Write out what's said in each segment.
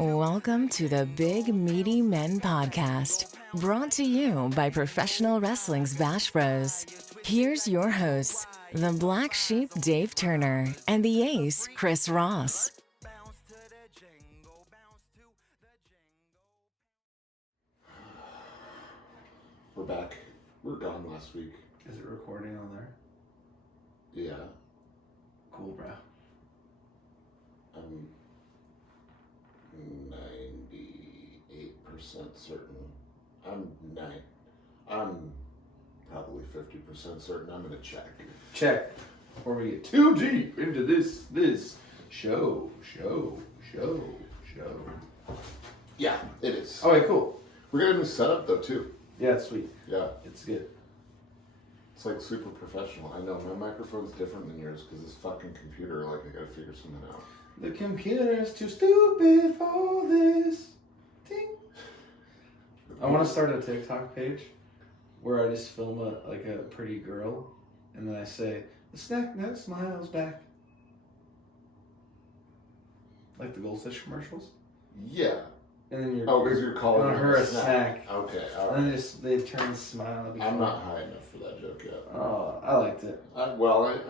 Welcome to the Big Meaty Men Podcast, brought to you by Professional Wrestling's Bash Bros. Here's your hosts, the Black Sheep Dave Turner and the Ace Chris Ross. We're back. We were gone last week. Is it recording on there? Yeah. Cool, bro. I'm 98% certain. I'm probably 50% certain. I'm gonna check. Check. Before we get too deep into this show. Yeah, it is. Okay, cool. We got a new setup though too. Yeah, it's sweet. Yeah. It's good. It's like super professional. I know my microphone's different than yours because this fucking computer, like, I gotta figure something out. The computer's too stupid for this. Ding. I want to start a TikTok page where I just film a pretty girl and then I say, the snack nut smiles back. Like the Goldfish commercials. Yeah. And then because you're calling her a snack. Okay, all right. And then they turn the smile. I'm not high enough for that joke yet. Oh, I liked it. I know. It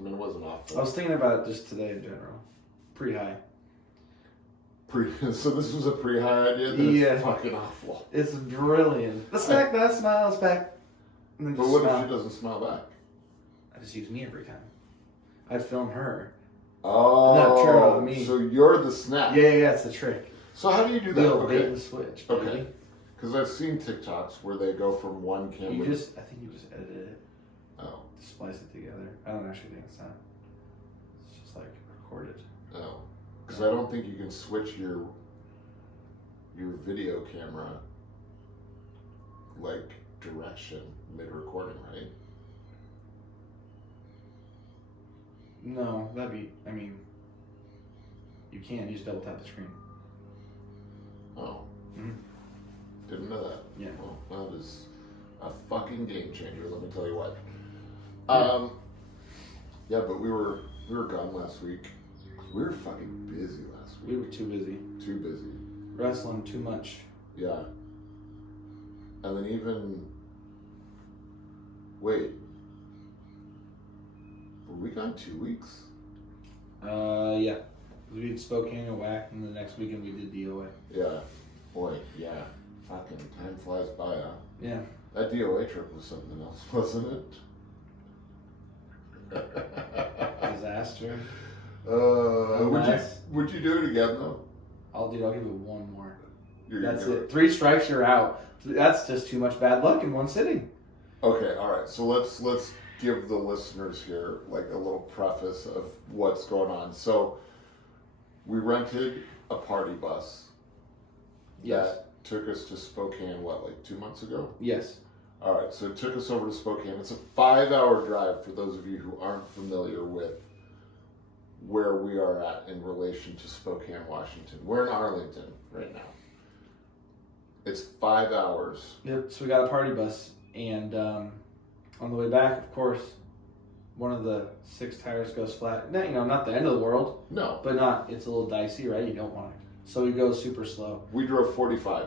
wasn't awful. I was thinking about it just today in general. Pretty high. So this was a pre-high idea? Yeah. It's fucking awful. It's brilliant. The snack that smiles back. And then But just what smile. if she doesn't smile back? I just use me every time. I'd film her. Oh. Not turn on me. So you're the snap. Yeah, it's a trick. So how do you do that? Little bait and switch. Baby. Okay. Because I've seen TikToks where they go from one camera. I think you just edit it. Oh. Splice it together. I don't actually think it's that. It's just like recorded. Oh. Because I don't think you can switch your video camera like direction mid-recording, right? No, you can. You just double tap the screen. Oh. Mm-hmm. Didn't know that. Yeah. Well, that is a fucking game changer, let me tell you what. Yeah, but we were gone last week. We were fucking busy last week. We were too busy. Too busy. Wrestling too much. Yeah. And then wait. Were we gone 2 weeks? Yeah. We did Spokane and Whack, and the next weekend we did DOA. Yeah. Boy, yeah. Fucking time flies by, huh? Yeah. That DOA trip was something else, wasn't it? Disaster. Would you do it again though? I'll give it one more. That's it. 3 strikes, you're out. That's just too much bad luck in one sitting. Okay, all right. So let's give the listeners here like a little preface of what's going on. So we rented a party bus. Yes. That took us to Spokane, like 2 months ago? Yes. All right, so it took us over to Spokane. It's a 5-hour drive for those of you who aren't familiar with where we are at in relation to Spokane, Washington. We're in Arlington right now. It's 5 hours. Yep, so we got a party bus, and on the way back, of course, one of the 6 tires goes flat. Not the end of the world. No. But it's a little dicey, right? You don't want it. So we go super slow. We drove 45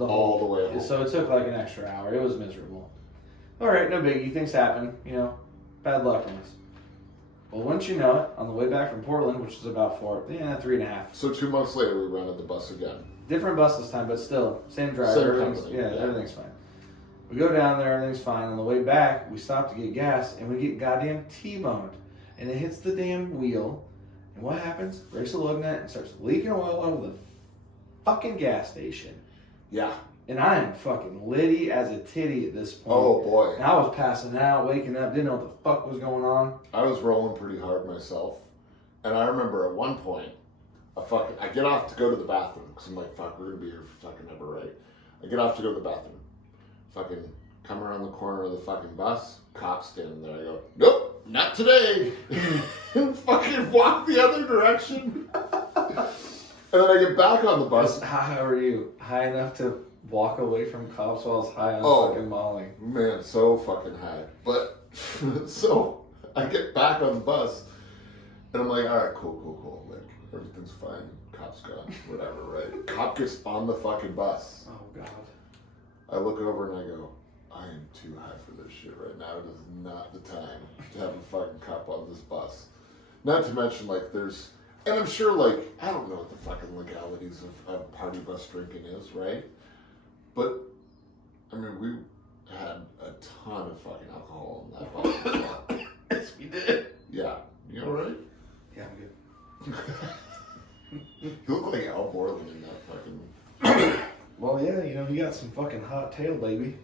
all the way home. So it took like an extra hour. It was miserable. All right, no biggie. Things happen. Bad luck on us. Well, once you know it, on the way back from Portland, which is about 3.5. So 2 months later, we rented the bus again. Different bus this time, but still, same driver. Same company. Everything's fine. We go down there, everything's fine. On the way back, we stop to get gas, and we get goddamn T-boned. And it hits the damn wheel. And what happens? Breaks the lug nut and starts leaking oil over the fucking gas station. Yeah. And I am fucking litty as a titty at this point. Oh, boy. And I was passing out, waking up, didn't know what the fuck was going on. I was rolling pretty hard myself. And I remember at one point, I get off to go to the bathroom, because I'm like, fuck, we're going to be here for fucking ever, right? I get off to go to the bathroom. Fucking come around the corner of the fucking bus, cop standing there. I go, nope, not today. And fucking walk the other direction. And then I get back on the bus. How are you? High enough to walk away from cops while I was high on fucking Molly? Man, so fucking high. But, so, I get back on the bus, and I'm like, all right, cool. Like, Everything's fine. Cop's gone. Whatever, right? Cop gets on the fucking bus. Oh, God. I look over and I go, I am too high for this shit right now. It is not the time to have a fucking cop on this bus. Not to mention, like, there's... And I'm sure, like, I don't know what the fucking legalities of party bus drinking is, right? But, I mean, we had a ton of fucking alcohol in that bus as well. Yes, we did. Yeah. You all right? Yeah, I'm good. You look like Al Borland in that fucking... Well, yeah, you know, you got some fucking hot tail, baby.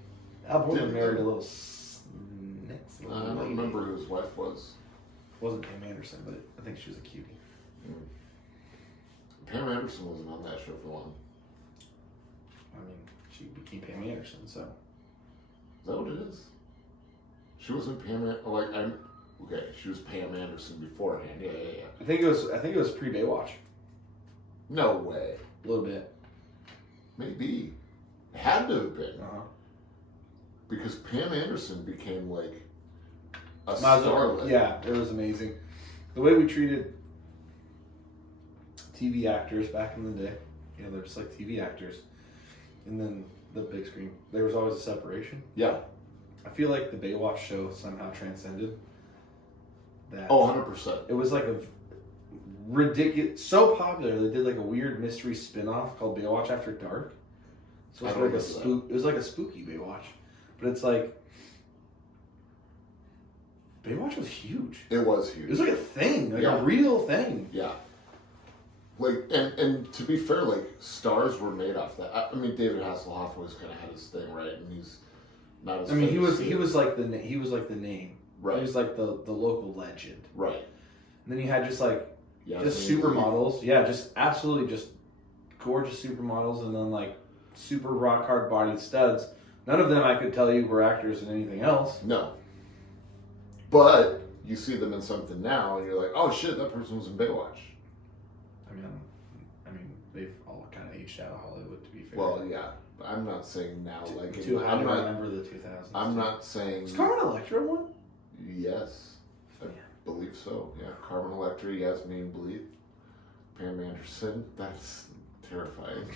Al Borland married a little next I little don't lady. remember who his wife was. Wasn't Pam Anderson, but I think she was a cutie. Pam Anderson wasn't on that show for long. I mean, she became Pam Anderson, so. Is that what it is? She wasn't Pam. Okay, she was Pam Anderson beforehand. Yeah. I think it was pre Baywatch. No way. A little bit. Maybe. It had to have been. Uh-huh. Because Pam Anderson became like a Miles starlet. Yeah, it was amazing. The way we treated TV actors back in the day, you know, they're just like TV actors. And then the big screen, there was always a separation. Yeah. I feel like the Baywatch show somehow transcended that. Oh, 100%. It was like a ridiculous, so popular they did like a weird mystery spin-off called Baywatch After Dark. So it was like a spook. It was like a spooky Baywatch, but it's like Baywatch was huge. It was huge. It was like a thing, like a real thing. Yeah. Like, and to be fair, like, stars were made off that. I mean, David Hasselhoff always kind of had his thing, right? And he's not as. I mean, he was like the name. Right. He was like the local legend. Right. And then you had just like just Meaty. supermodels. Yeah, just absolutely just gorgeous supermodels, and then like super rock hard bodied studs. None of them I could tell you were actors in anything else. No. But you see them in something now, and you're like, oh shit, that person was in Baywatch. I mean, they've all kind of aged out of Hollywood, to be fair. Well, yeah. I'm not saying now, I I'm not. remember the 2000s. I'm not saying. Was Carmen Electra one? Yes, I believe so. Yeah, Carmen Electra, Yasmin Bleeth, Pam Anderson. That's terrifying.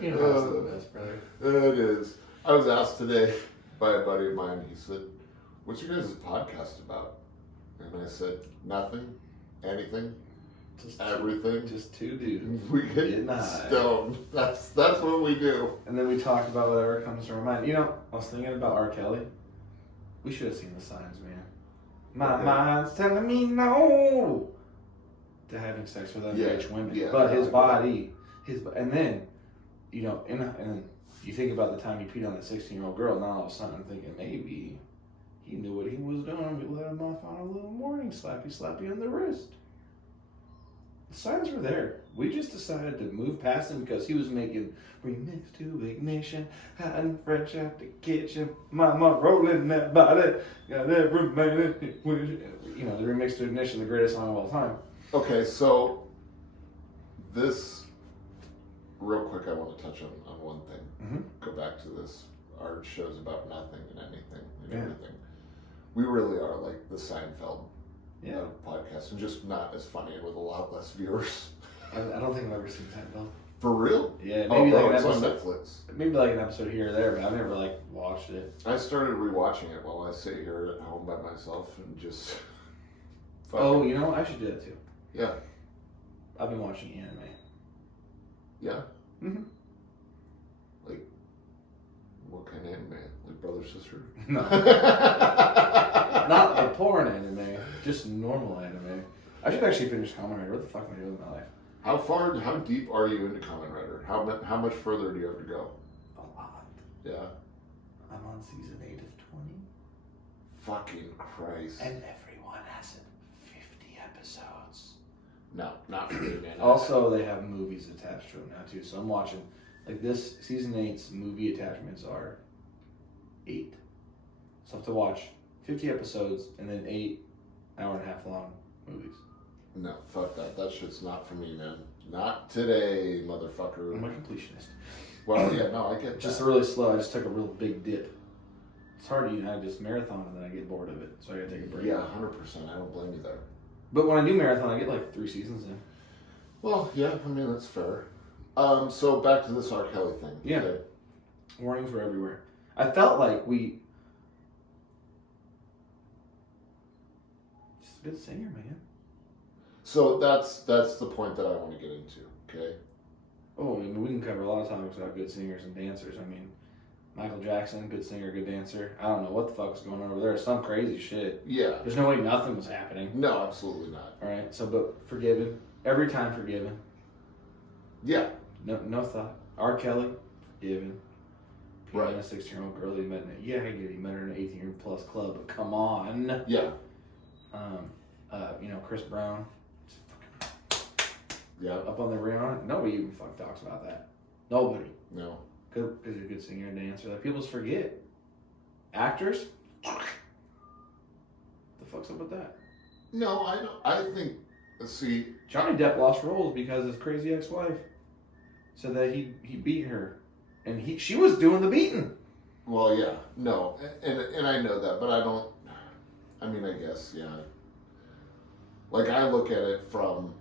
You know, that's the best, brother. It is. I was asked today by a buddy of mine. He said, "What's your guys' podcast about?" And I said, "Nothing, anything, Just everything. Just two dudes. We get Getting high. stoned. That's what we do." And then we talk about whatever comes to our mind. You know, I was thinking about R. Kelly. We should have seen the signs, man. My mind's telling me no to having sex with underage women. Yeah, but his body, and then, you know, and you think about the time he peed on that 16-year-old girl, now all of a sudden I'm thinking maybe he knew what he was doing. We let him off on a little morning slappy on the wrist. The signs were there. We just decided to move past him because he was making remix to ignition, hot and fresh out the kitchen, mama rolling that body, got every man, you know, the remix to ignition, the greatest song of all time. Okay, so this, real quick, I want to touch on one thing. Mm-hmm. Go back to this. Our show's about nothing and anything and everything. We really are like the Seinfeld podcast, and just not as funny and with a lot less viewers. I don't think I've ever seen Seinfeld. For real? Yeah, maybe like an it's on episode. Netflix. Maybe like an episode here or there, but I've never like watched it. I started rewatching it while I sit here at home by myself and just. Oh, you know, I should do that too. Yeah. I've been watching anime. Yeah. Mm-hmm. Like, what kind of anime? Like brother sister? No. Not the porn anime, just normal anime. I should actually finish Kamen Rider. What the fuck am I doing with my life? How deep are you into Kamen Rider? How much further do you have to go? A lot. Yeah. I'm on season 8 of 20. Fucking Christ. And everyone has 50 episodes. No, not for me, man. Also, they have movies attached to them now, too. So I'm watching, like this, season 8's movie attachments are 8. So I have to watch 50 episodes and then 8 hour-and-a-half long movies. No, fuck that. That shit's not for me, man. Not today, motherfucker. I'm a completionist. Well, yeah, no, I get Just that. really slow. I just took a real big dip. It's hard to eat. I just marathon and then I get bored of it, so I gotta take a break. Yeah, 100%. I don't blame you there. But when I do marathon, I get like 3 seasons in. Well, yeah, I mean, that's fair. So back to this R. Kelly thing. Yeah. Okay. Warnings were everywhere. I felt like just a good singer, man. So that's the point that I want to get into, okay? Oh, I mean, we can cover a lot of topics about good singers and dancers. I mean, Michael Jackson, good singer, good dancer. I don't know what the fuck was going on over there. Some crazy shit. Yeah. There's no way nothing was happening. No, absolutely not. All right, so, but forgiven. Every time forgiven. Yeah. No thought. R. Kelly, forgiven. Right. A 16-year-old girl he met in it. Yeah, I get it. He met her in an 18-year-plus club, but come on. Yeah. Chris Brown. Yeah. Up on the Rihanna. Nobody even fuck talks about that. Nobody. No. Because he's a good singer and dancer. Like, people just forget. Actors? The fuck's up with that? No, I know. I think, see... Johnny Depp lost roles because his crazy ex-wife said that he beat her. And she was doing the beating. Well, yeah. No. And I know that, but I don't... I mean, I guess, yeah. Like, I look at it from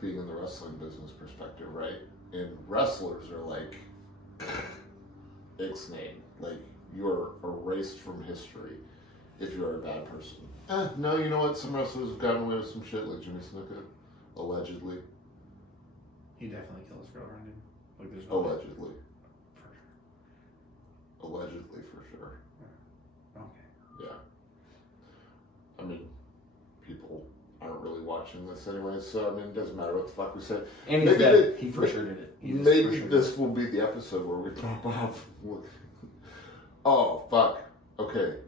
being in the wrestling business perspective, right? And wrestlers are like... Ixnay. Like, you're erased from history if you're a bad person. No, you know what? Some wrestlers have gotten away with some shit, like Jimmy Snuka, allegedly. He definitely killed his girlfriend, dude. Like, there's no Allegedly. For sure. Allegedly, for sure. Okay. Yeah. I mean, people aren't really watching this anyway, so I mean, it doesn't matter what the fuck we say. And he's dead. He for sure did it. Maybe this will be the episode where we pop off. Oh, fuck. Okay.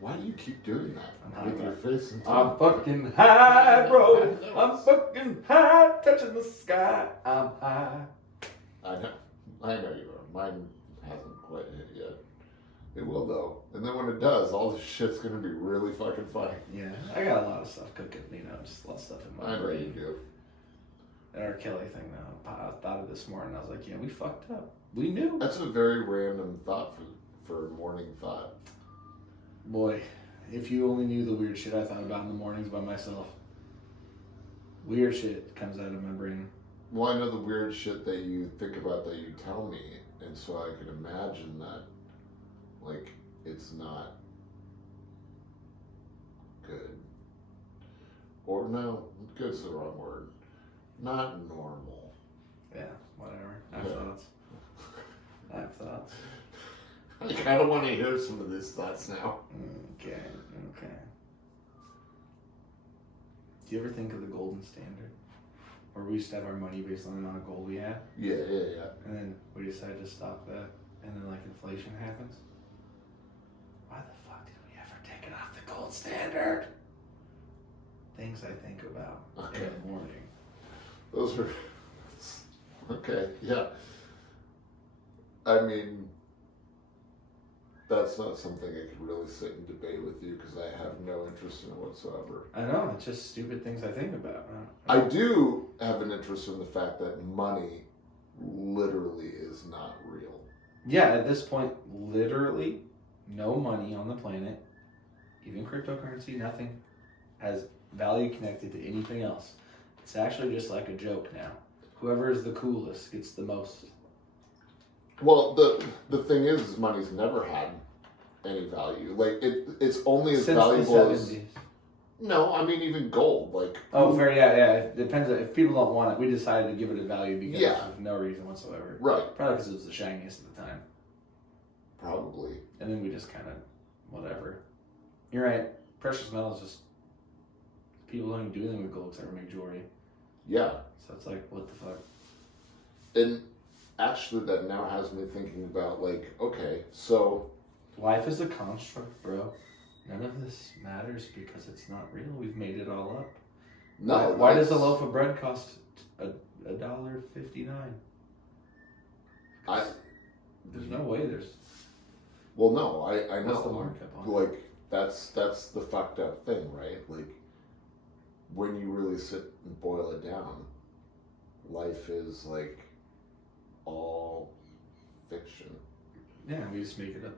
Why do you keep doing that? With your face and I'm fucking high, bro. I'm fucking high, touching the sky. I'm high. I know you are. Mine hasn't quite hit yet. It will though. And then when it does, all this shit's gonna be really fucking funny. Yeah, I got a lot of stuff cooking, just a lot of stuff in my I know brain. you do. That R. Kelly thing, though, I thought of this morning. I was like, yeah, we fucked up. We knew. That's a very random thought for a morning thought. Boy, if you only knew the weird shit I thought about in the mornings by myself. Weird shit comes out of my brain. Well, I know the weird shit that you think about that you tell me, and so I can imagine that, like, it's not good. Or no, good's the wrong word. Not normal. Yeah, whatever. I have Yeah. thoughts. I have thoughts. I kind of want to hear some of these thoughts now. Okay. Do you ever think of the golden standard? Where we used to have our money based on the amount of gold we had? Yeah. And then we decided to stop that. And then, like, inflation happens. Why the fuck did we ever take it off the gold standard? Things I think about in the morning. Those are... Okay, yeah. I mean... That's not something I could really sit and debate with you because I have no interest in it whatsoever. I know, it's just stupid things I think about. I do have an interest in the fact that money literally is not real. Yeah, at this point, literally no money on the planet, even cryptocurrency, nothing, has value connected to anything else. It's actually just like a joke now. Whoever is the coolest gets the most. Well, the thing is money's never had any value. Like, it's only as Since valuable the as... 70s. No, I mean, even gold, like... Oh, fair, yeah. It depends. If people don't want it, we decided to give it a value because Yeah. of no reason whatsoever. Right. Probably because it was the shiniest at the time. Probably. And then we just kind of, whatever. You're right. Precious metals just... People don't even do anything with gold except for make jewelry. Yeah. So it's like, what the fuck? And actually that now has me thinking about, like, okay, so... Life is a construct, bro. None of this matters because it's not real. We've made it all up. No, Why does a loaf of bread cost $1.59? There's no way there's... Well, no, I know. What's the markup on it? Like, that's the fucked up thing, right? Like, when you really sit and boil it down, life is, like, all fiction. Yeah, we just make it up.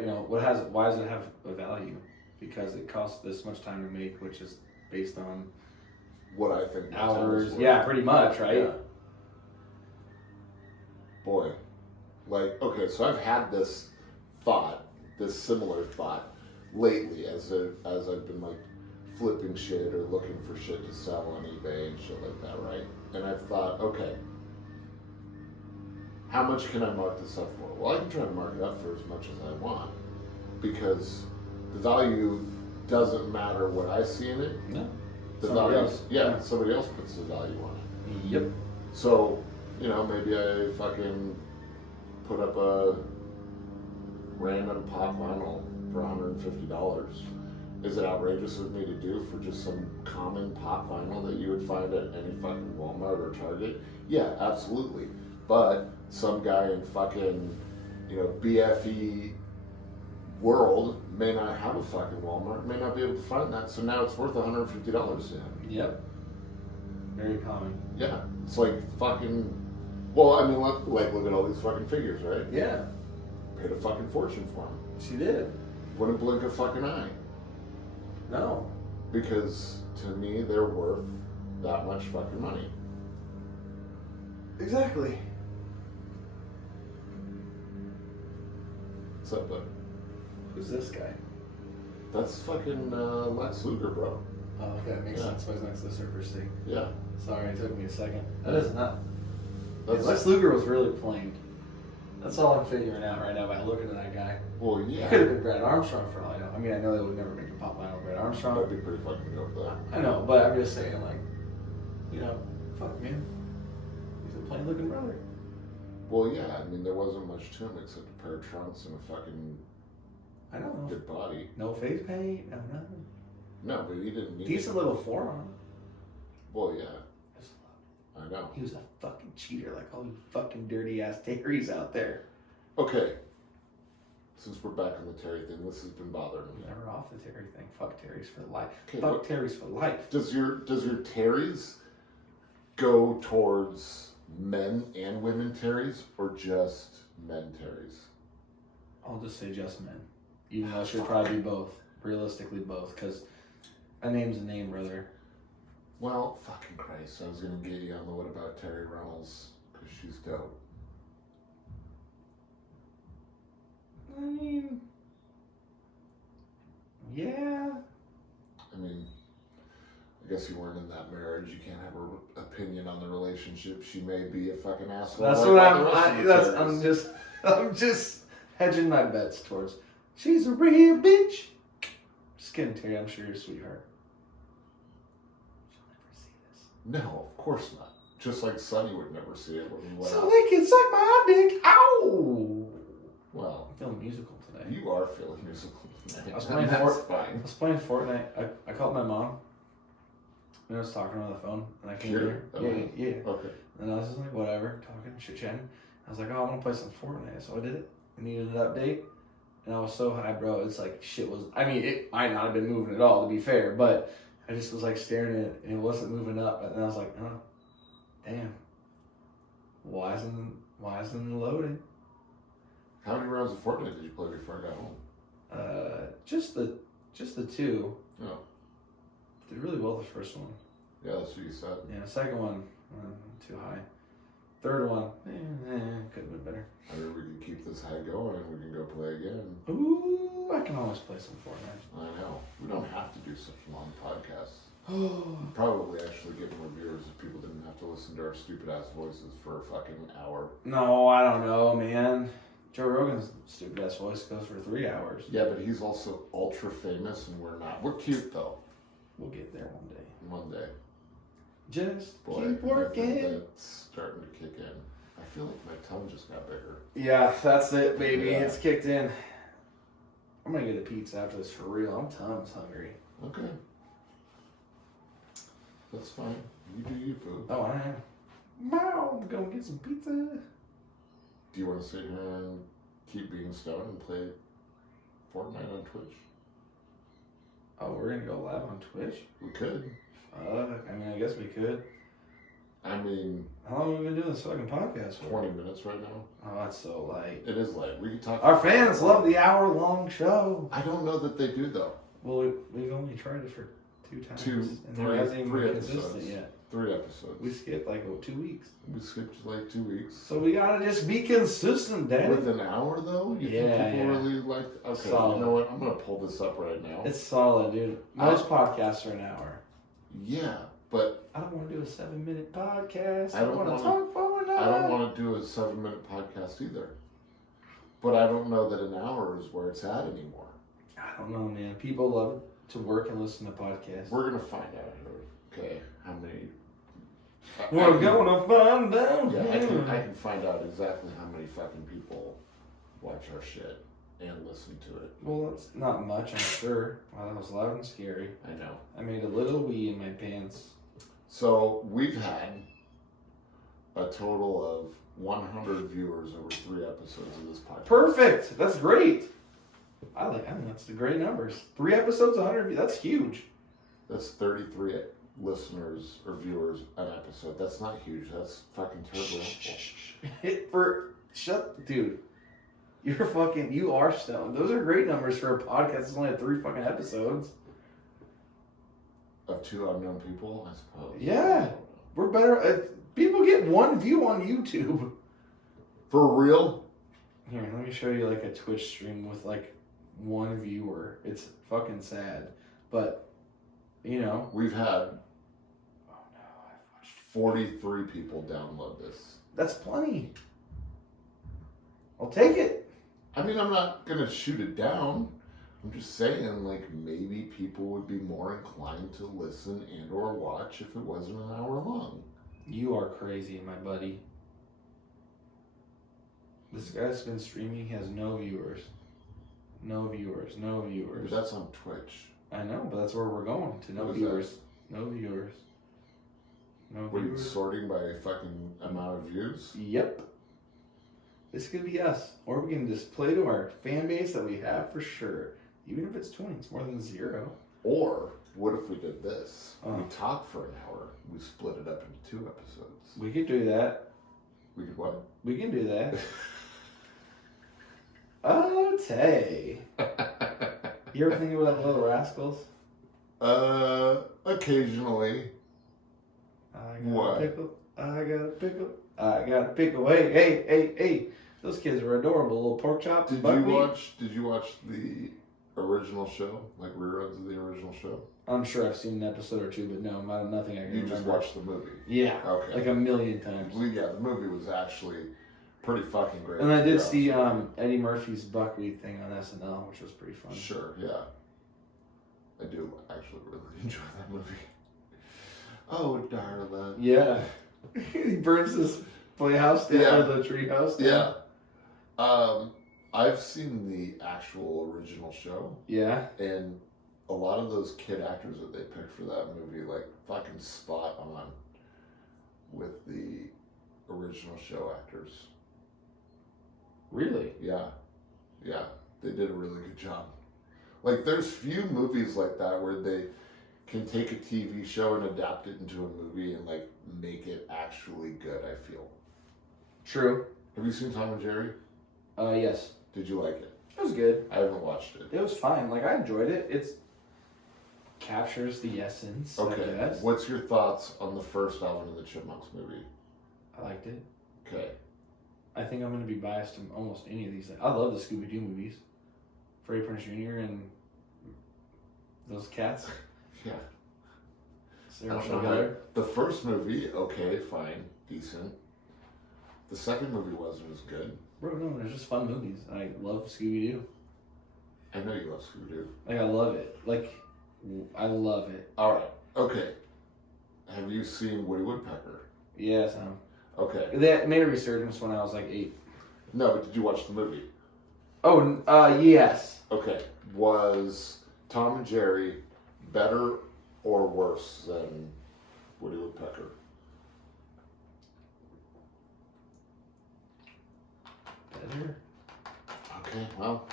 You know, why does it have a value? Because it costs this much time to make, which is based on What I think my time is hours. worth. Yeah, pretty much, right? Yeah. Boy, like, okay, so I've had this similar thought lately as I've been like flipping shit or looking for shit to sell on eBay and shit like that, right? And I've thought, okay, how much can I mark this up for? Well, I can try to mark it up for as much as I want because the value doesn't matter what I see in it. No. The Somebody value, else. yeah, somebody else puts the value on it. Yep. So, you know, maybe I fucking put up a random pop vinyl for $150. Is it outrageous of me to do for just some common pop vinyl that you would find at any fucking Walmart or Target? Yeah, absolutely. But some guy in fucking, you know, BFE world may not have a fucking Walmart, may not be able to find that, so now it's worth $150 to him. Yep. Very common. Yeah, it's like fucking. Well, I mean, look at all these fucking figures, right? Yeah. Paid a fucking fortune for them. She did. Wouldn't blink a fucking eye. No. Because to me, they're worth that much fucking money. Exactly. What's up, bud? Who's this guy? That's fucking Lex Luger, bro. Oh, okay, that makes Yeah. sense. Why is next to the Surfer Sting? Yeah. Sorry, it took me a second. That is not. That's, Lex Luger was really plain. That's all I'm figuring out right now by looking at that guy. well, He yeah. could have been Brad Armstrong for all I know. I mean, I know they would never make a pop vinyl Brad Armstrong. That'd be pretty fucking dope, though. I know, but I'm just saying, like, you know, fuck, man. He's a plain looking brother. Well, yeah, I mean, there wasn't much to him except a pair of trunks and a fucking I don't know. good body. No face paint, no nothing. No, but he didn't need Decent it. little forearm. Well, yeah, I just love I know. it. He was a fucking cheater, like all you fucking dirty ass Terrys out there. Okay, since we're back on the Terry thing, this has been bothering me. Never off the Terry thing. Fuck Terrys for life. Okay, Fuck what- Terrys for life. Does your Terrys go towards men and women Terrys or just men Terrys? I'll just say just men. Even though it should probably be both. Realistically, both. Because a name's a name, brother. Well, fucking Christ, I was gonna get you on the what about Terry Reynolds because she's dope. I mean, yeah. I mean, I guess you weren't in that marriage. You can't have an opinion on the relationship. She may be a fucking asshole. That's like what all the rest of the Terrys. I'm just hedging my bets towards. She's a real bitch. Just kidding, Terry. I'm sure you're a sweetheart. She'll never see this. No, of course not. Just like Sonny would never see it when we went So out. they can suck my dick. Ow! Well, I'm feeling musical today. you are feeling musical tonight. I was playing That's Fort- fine. I was playing Fortnite. I called my mom. And I was talking on the phone, and I came Sure. here. Okay. Yeah. Okay. And I was just like, whatever, talking, chit-chatting. I was like, oh, I want to play some Fortnite. So I did it. I needed an update. And I was so high, bro. It's like shit was... I mean, it might not have been moving at all, to be fair. But I just was like staring at it, and it wasn't moving up. And I was like, oh, damn. Why isn't it loading? How many rounds of Fortnite did you play before I got home? Just the two. Oh, Did really well the first one. yeah, that's what you said. Yeah, second one, too high. Third one, could have been better. I mean, we can keep this high going and we can go play again. Ooh, I can always play some Fortnite. I know. We don't have to do such long podcasts. We'd probably actually get more viewers if people didn't have to listen to our stupid ass voices for a fucking hour. No, I don't know, man. Joe Rogan's stupid ass voice goes for 3 hours. Yeah, but he's also ultra famous and we're not. We're cute though. We'll get there one day. One day. Just Boy, keep I think working. that's starting to kick in. I feel like my tongue just got bigger. Yeah, that's it, baby. Yeah. It's kicked in. I'm gonna get a pizza after this for real. I'm tons hungry. Okay. That's fine. You do you, boo. Oh, I am. Wow, I'm gonna get some pizza. Do you want to sit here and keep being stoned and play Fortnite on Twitch? Oh, we're gonna go live on Twitch? We could. I mean, I guess we could. I mean, how long have we been doing this fucking podcast for? 20 minutes right now. Oh, that's so light. It is light. We can talk. Our fans love the hour-long show. I don't know that they do though. Well, we've only tried it for 2 times. And three, it hasn't even three been episodes. consistent yet. 3 episodes. We skipped like 2 weeks. We skipped like 2 weeks. So we gotta just be consistent, Daddy. With an hour though? You think people really like? Okay, solid. You know what? I'm gonna pull this up right now. It's solid, dude. Most podcasts are an hour. Yeah, but I don't want to do a 7-minute podcast. I don't want wanna- to talk for an hour. I don't want to do a 7-minute podcast either. But I don't know that an hour is where it's at anymore. I don't know, man. People love to work and listen to podcasts. We're gonna find out here. Okay, how many? We're gonna find out. Yeah, I can find out exactly how many fucking people watch our shit and listen to it. Well, it's not much, I'm sure. Wow, that was loud and scary. I know. I made a little wee in my pants. So we've had a total of 100 viewers over 3 episodes of this podcast. Perfect. That's great. I think that's the great numbers. 3 episodes, 100 views. That's huge. That's 33 listeners or viewers an episode. That's not huge. That's fucking terrible. Dude. You are stoned. Those are great numbers for a podcast. It's only had 3 fucking episodes. Of 2 unknown people, I suppose. Yeah. We're better. People get 1 view on YouTube. For real? Here, let me show you like a Twitch stream with like 1 viewer. It's fucking sad. But, you know. We've had Oh no, I've watched 43 people download this. That's plenty. I'll take it. I mean, I'm not going to shoot it down. I'm just saying, like, maybe people would be more inclined to listen and or watch if it wasn't an hour long. You are crazy, my buddy. This guy's been streaming, he has no viewers. No viewers, no viewers. But that's on Twitch. I know, but that's where we're going, to no What is viewers. No viewers. No What are you viewers. sorting by fucking amount of views? Yep. This could be us. Or we can just play to our fan base that we have for sure. Even if it's 20, it's more than 0. Or what if we did this? Oh. We talk for an hour. We split it up into 2 episodes. We could do that. We could what? We can do that. Oh, Tay. You ever think about Little Rascals? Occasionally. I got What? a pickle. I got a pickle. I got a pickle. Hey. Those kids were adorable. Little pork chops. Did you watch the original show? Like reruns of the original show? I'm sure I've seen an episode or 2, but no, nothing I can You remember. just watched the movie? Yeah. Okay. Like a million times. Well, yeah, the movie was actually pretty fucking great. And I did see Yeah. Eddie Murphy's buckwheat thing on SNL, which was pretty fun. Sure, yeah. I do actually really enjoy that movie. Oh, darling. Yeah. He burns his playhouse down, Yeah. or the treehouse down. Yeah. I've seen the actual original show, Yeah. and a lot of those kid actors that they picked for that movie, like, fucking spot on with the original show actors. Really? Yeah. They did a really good job. Like, there's few movies like that where they can take a TV show and adapt it into a movie and, like, make it actually good, I feel. True. Have you seen Tom and Jerry? Yes. Did you like it? It was good. I haven't watched it. It was fine. Like, I enjoyed it. It captures the essence, I Okay. guess. What's your thoughts on the first Alvin and the Chipmunks movie? I liked it. Okay. I think I'm going to be biased to almost any of these. I love the Scooby-Doo movies. Freddie Prinze Jr. and those cats. Yeah. Sarah I don't Michelle know how- Gellar. The first movie, okay, fine, decent. The second movie wasn't as good. Bro, no, they're just fun movies. I love Scooby-Doo. I know you love Scooby-Doo. Like, I love it. Like, I love it. All right. Okay. Have you seen Woody Woodpecker? Yeah, Sam. Okay. They made a resurgence when I was like 8. No, but did you watch the movie? Oh, yes. Okay. Was Tom and Jerry better or worse than Woody Woodpecker? Better? Okay, well,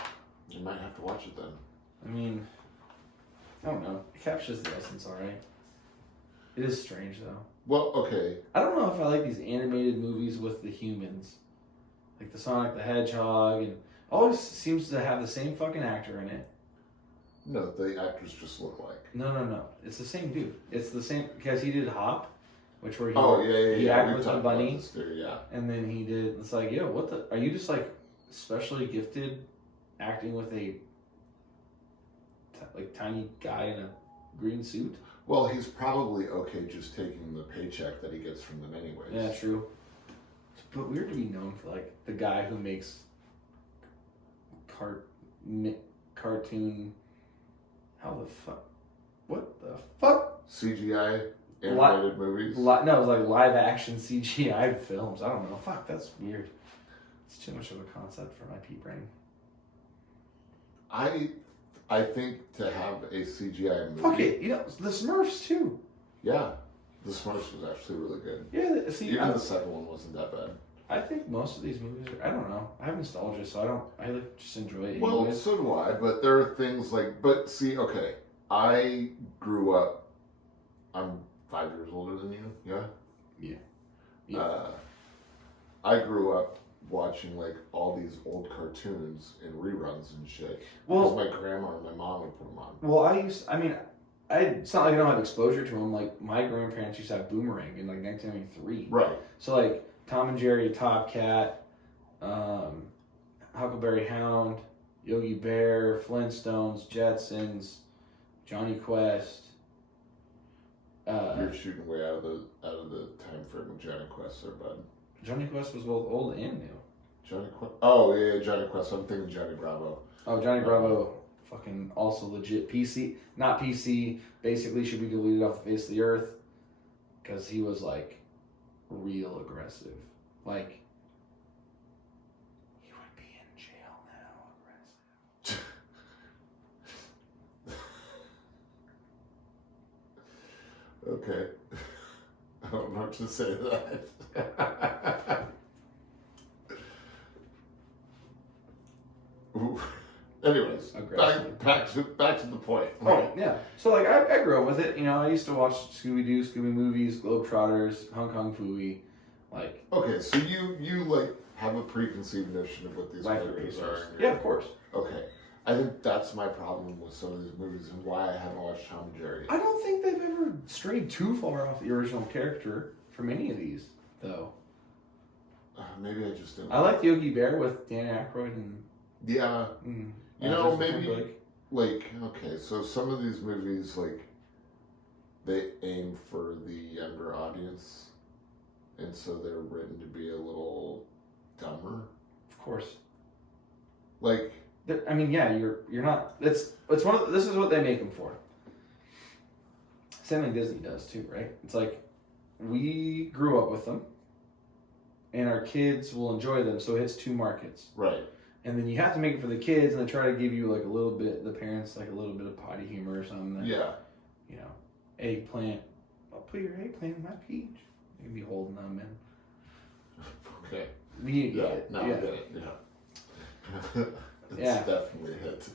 you might have to watch it then. I mean, I don't know. It captures the essence, alright. It is strange though. Well, okay. I don't know if I like these animated movies with the humans, like the Sonic the Hedgehog, and always seems to have the same fucking actor in it. No, the actors just look like. No. It's the same dude. It's the same because he did Hop, which where he he acted We've with the talked bunny, about this dude, yeah. and then he did. It's like, yo, what the? Are you just like specially gifted acting with a tiny guy in a green suit? Well, he's probably okay just taking the paycheck that he gets from them anyways. Yeah, true. But weird to be known for like the guy who makes cartoon. How the fuck? What the fuck? CGI animated movies? No, it was like live action CGI films. I don't know. Fuck, that's weird. It's too much of a concept for my pea brain. I think to have a CGI movie. Fuck it. You know, the Smurfs too. Yeah. The Smurfs was actually really good. Yeah, see, even the second one wasn't that bad. I think most of these movies are, I don't know. I have nostalgia, so I like just enjoy it. Well, anyways. so do I, but there are things like, but see, okay, I grew up, I'm 5 years older than you, yeah? Yeah. I grew up watching like all these old cartoons and reruns and shit. Well, because my grandma and my mom would put them on. Well, it's not like I don't have exposure to them. Like, my grandparents used to have Boomerang in like 1993. Right. So like, Tom and Jerry, Top Cat, Huckleberry Hound, Yogi Bear, Flintstones, Jetsons, Johnny Quest. You're shooting way out of the time frame of Johnny Quest there, bud. Johnny Quest was both old and new. Johnny Quest. Oh yeah, Johnny Quest. I'm thinking Johnny Bravo. Oh, Johnny Bravo, fucking also legit PC, not PC. Basically, should be deleted off the face of the earth because he was like real aggressive. Like, he would be in jail now. Aggressive. Okay. I don't know what to say to that. Ooh. Anyways, back to the point. Oh, yeah. So, like, I grew up with it. You know, I used to watch Scooby-Doo, Scooby movies, Globetrotters, Hong Kong Phooey. Like, okay, so you like have a preconceived notion of what these movies are. Yeah, of course. Okay. I think that's my problem with some of these movies and why I haven't watched Tom and Jerry. I don't think they've ever strayed too far off the original character from any of these, though. Maybe I just didn't. I like Yogi Bear with Dan Aykroyd and... Yeah. You know, maybe, like, okay, so some of these movies, like, they aim for the younger audience, and so they're written to be a little dumber. Of course. Like... I mean, yeah, you're not... It's one of this is what they make them for. Same thing Disney does, too, right? It's like, we grew up with them, and our kids will enjoy them, so it hits two markets. Right. And then you have to make it for the kids, and they try to give you like a little bit, the parents like a little bit of potty humor or something. That, yeah. You know, eggplant. I'll put your eggplant in my peach. You can be holding them in. Okay. I get it. Yeah. It's definitely a hit.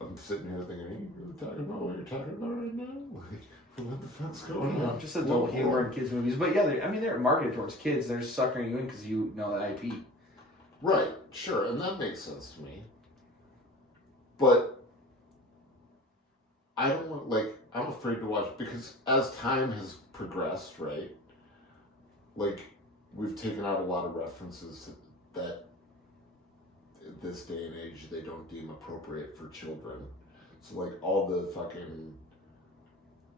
I'm sitting here thinking, are you really talking about what you're talking about right now? Like, what the fuck's going on? Just adult humor in kids' movies. But yeah, they're marketed towards kids. They're suckering you in because you know the IP. Right, sure, and that makes sense to me. But I don't want, like, I'm afraid to watch, because as time has progressed, right, like, we've taken out a lot of references that at this day and age they don't deem appropriate for children. So, like, all the fucking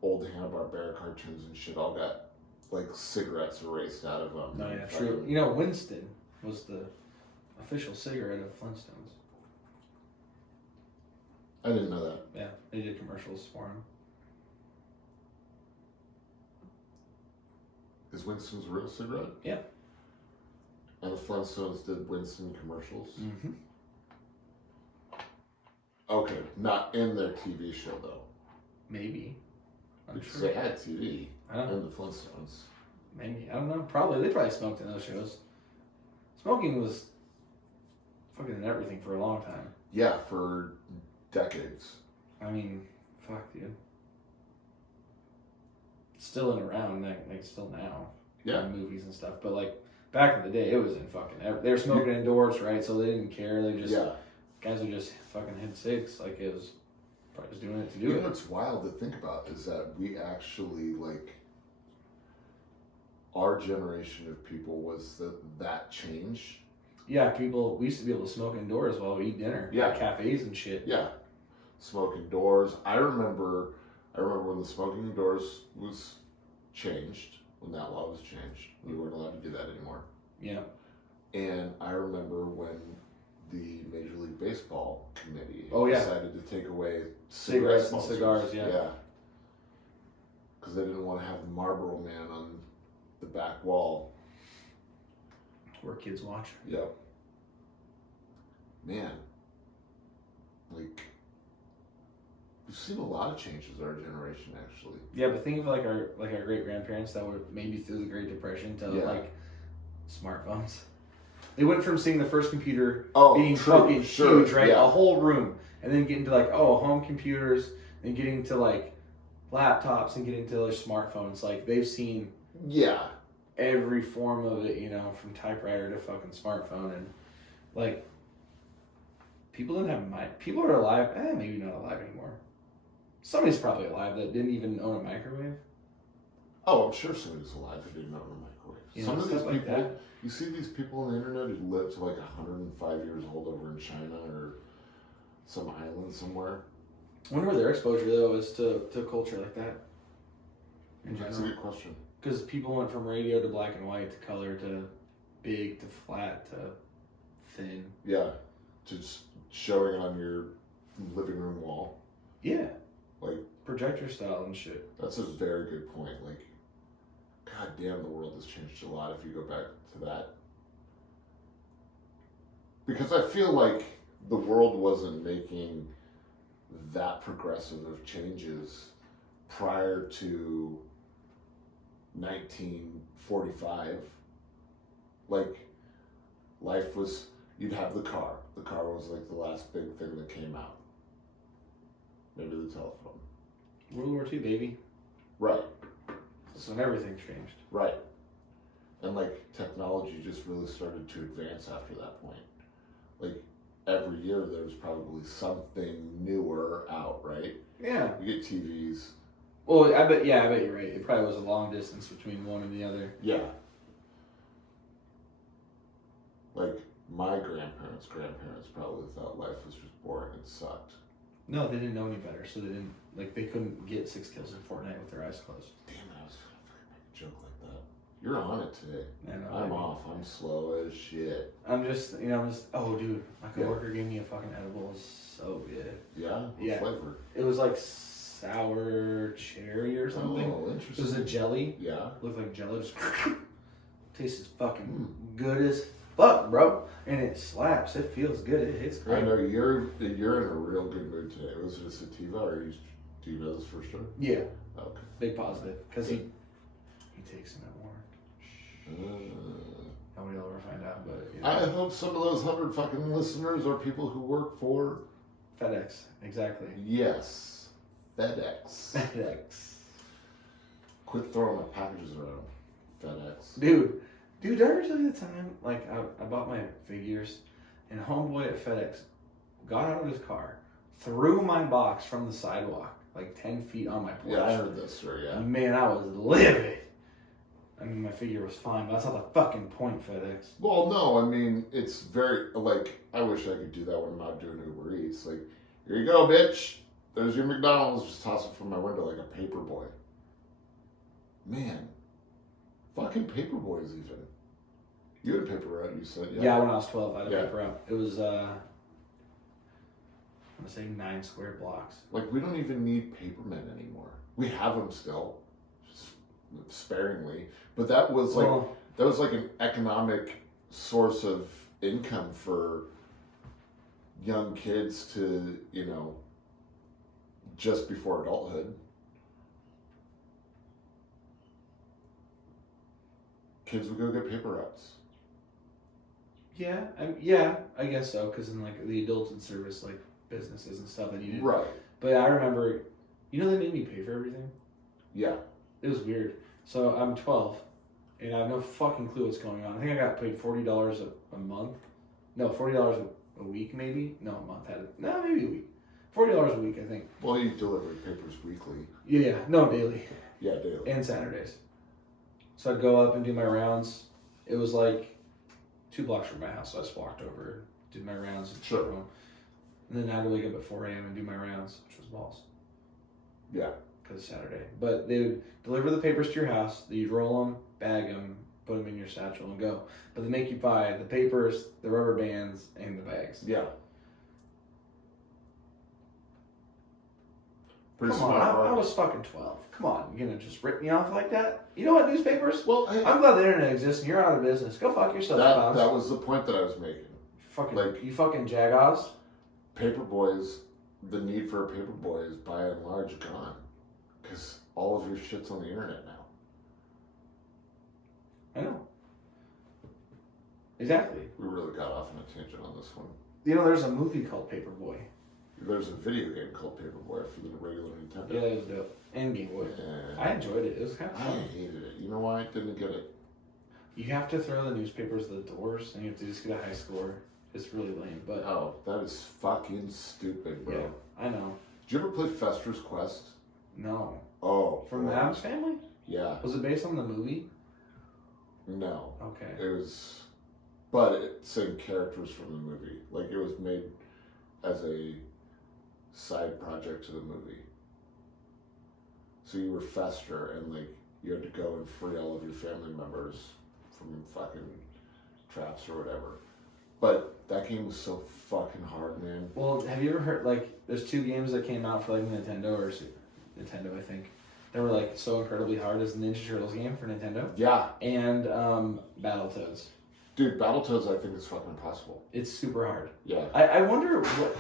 old Hanna-Barbera cartoons and shit all got, like, cigarettes erased out of them. No, yeah, true. You know, Winston was the official cigarette of Flintstones. I didn't know that. Yeah, they did commercials for him. Is Winston's a real cigarette? Yeah. And the Flintstones did Winston commercials? Mm-hmm. Okay, not in their TV show though. Maybe. Because they had TV in the Flintstones. Maybe. I don't know. They probably smoked in those shows. Smoking was fucking in everything for a long time. Yeah, for decades. I mean, fuck, dude. still in around, like still now. Yeah. In movies and stuff. But like back in the day, it was in fucking. They were smoking indoors, right? So they didn't care. They just guys would just fucking hit cigs. Like it was probably just doing it to do it. You know what's wild to think about is that we actually like our generation of people was that change. Yeah, we used to be able to smoke indoors while we eat dinner. Yeah. At cafes and shit. Yeah. Smoke indoors. I remember when the smoking indoors was changed, when that law was changed. We weren't allowed to do that anymore. Yeah. And I remember when the Major League Baseball committee decided to take away cigarettes and cigars, Yeah. Because they didn't want to have the Marlboro Man on the back wall. Where kids watch. Yep. Man. Like, we've seen a lot of changes in our generation, actually. Yeah, but think of like our great grandparents that were maybe through the Great Depression to like smartphones. They went from seeing the first computer being fucking huge, right? Yeah. A whole room, and then getting to like home computers, and getting to like laptops, and getting to their smartphones. Like they've seen every form of it, you know, from typewriter to fucking smartphone, and like people didn't have people are alive. Maybe not alive anymore. Somebody's probably alive that didn't even own a microwave. Oh, I'm sure somebody's alive who didn't own a microwave. You Some know, of these stuff like people, that. you see these people on the internet who live to like 105 years old over in China or some island somewhere. I wonder where their exposure though is to culture like that. That's a good question. Because people went from radio to black and white to color to big to flat to thin. Yeah, to just showing it on your living room wall. Yeah. Like projector style and shit. That's a very good point. Like, god damn, the world has changed a lot if you go back to that. Because I feel like the world wasn't making that progressive of changes prior to 1945. Like, life was, you'd have the car. The car was like the last big thing that came out. Maybe the telephone. World War II, baby. Right. So everything changed. Right. And like technology just really started to advance after that point. Like every year there was probably something newer out, right? Yeah. You get TVs. Well, I bet you're right. It probably was a long distance between one and the other. Yeah. Like my grandparents probably thought life was just boring and sucked. No, they didn't know any better, so they couldn't get 6 kills in Fortnite with their eyes closed. Damn it, I was gonna make a joke like that. You're on it today. I know, I'm off. I'm slow as shit. I'm just, oh dude, my coworker gave me a fucking edible. It was so good. Yeah? What flavor? It was like sour cherry or something. Oh, interesting. It was a jelly. Yeah. Looked like jello. Just tastes fucking good as fuck, bro. And it slaps. It feels good. It hits great. I know you're in a real good mood today. Was it a sativa or do you know this for sure? Yeah. Okay. Big positive. Because he takes them at work. Nobody will ever find out, but I hope some of those 100 fucking listeners are people who work for FedEx. Exactly. Yes. FedEx. FedEx. Quit throwing my packages around. FedEx. Dude, did I ever tell you the time, like, I bought my figures, and homeboy at FedEx got out of his car, threw my box from the sidewalk, like 10 feet on my porch. Yeah, I heard this story, yeah. Man, I was livid. I mean, my figure was fine, but that's not the fucking point, FedEx. Well, no, I mean, it's very, like, I wish I could do that when I'm out doing Uber Eats. Like, here you go, bitch. There's your McDonald's. Just toss it from my window like a paper boy. Man. Fucking paper boys, even. You had a paper route, you said, yeah? Yeah, when I was 12, I had a paper route. It was, I'm going to say 9 square blocks. Like, we don't even need papermen anymore. We have them still, just sparingly. But that was like, an economic source of income for young kids to, just before adulthood. Kids would go get paper routes. Yeah, I guess so, because in like the adults and service like businesses and stuff that needed. Right. But I remember, they made me pay for everything. Yeah. It was weird. So I'm 12, and I have no fucking clue what's going on. I think I got paid $40 a month. No, $40 a week maybe. No, a month maybe a week. $40 a week, I think. Well, you deliver papers weekly. Yeah, no, daily. Yeah, daily. And Saturdays. So I'd go up and do my rounds. It was like 2 blocks from my house, so I just walked over, did my rounds. Sure. And then I had to wake up at 4 a.m. and do my rounds, which was balls. Yeah. Because it's Saturday. But they would deliver the papers to your house. You'd roll them, bag them, put them in your satchel, and go. But they make you buy the papers, the rubber bands, and the bags. Yeah. Come on, I was fucking 12. Come on, you gonna just rip me off like that? You know what, newspapers? Well, hey, I'm glad the internet exists and you're out of business. Go fuck yourself, Pops. That was the point that I was making. You fucking jagoffs. Paperboys, the need for a paperboy is by and large gone. Because all of your shit's on the internet now. I know. Exactly. We really got off on a tangent on this one. You know, there's a movie called Paperboy. There's a video game called Paperboy for the regular Nintendo. Yeah, it was dope. And Game Boy. Yeah. I enjoyed it. It was kind of fun. I hated it. You know why I didn't get it? You have to throw the newspapers at the doors, and you have to just get a high score. It's really lame, but... Oh, that is fucking stupid, bro. Yeah, I know. Did you ever play Fester's Quest? No. Oh. From the Addams Family? Yeah. Was it based on the movie? No. Okay. It was... But it's in characters from the movie. Like, it was made as a side project to the movie. So you were Fester, and, like, you had to go and free all of your family members from fucking traps or whatever. But that game was so fucking hard, man. Well, have you ever heard, like, there's 2 games that came out for, like, Nintendo, I think. They were, like, so incredibly hard as the Ninja Turtles game for Nintendo. Yeah. And Battletoads. Dude, Battletoads I think is fucking impossible. It's super hard. Yeah. I wonder what...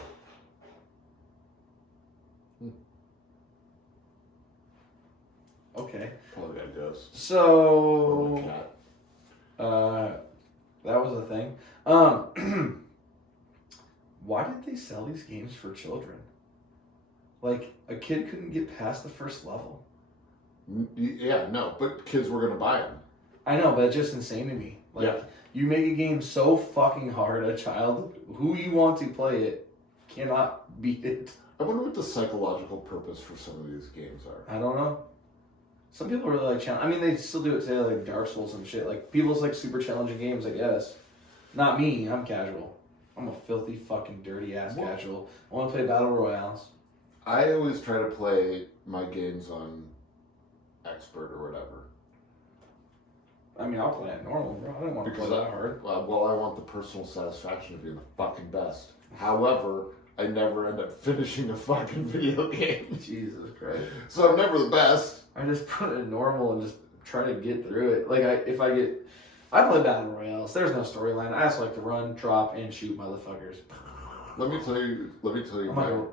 Okay. Probably got ghosts. So... Cat. That was a thing. Why did they sell these games for children? Like, a kid couldn't get past the first level. Yeah, no, but kids were going to buy them. I know, but it's just insane to me. Like, yeah. You make a game so fucking hard, a child who you want to play it cannot beat it. I wonder what the psychological purpose for some of these games are. I don't know. Some people really like challenge. I mean, they still do it today, like Dark Souls and shit. Like, people's like super challenging games, I guess. Not me. I'm casual. I'm a filthy, fucking, dirty ass casual. I want to play battle royales. I always try to play my games on expert or whatever. I mean, I'll play it normal, bro. I don't want to play that hard. Well, I want the personal satisfaction of being the fucking best. However, I never end up finishing a fucking video game. Jesus Christ. So I'm never the best. I just put it in normal and just try to get through it. Like, I play battle royales. There's no storyline. I just like to run, drop, and shoot motherfuckers. Let me tell you.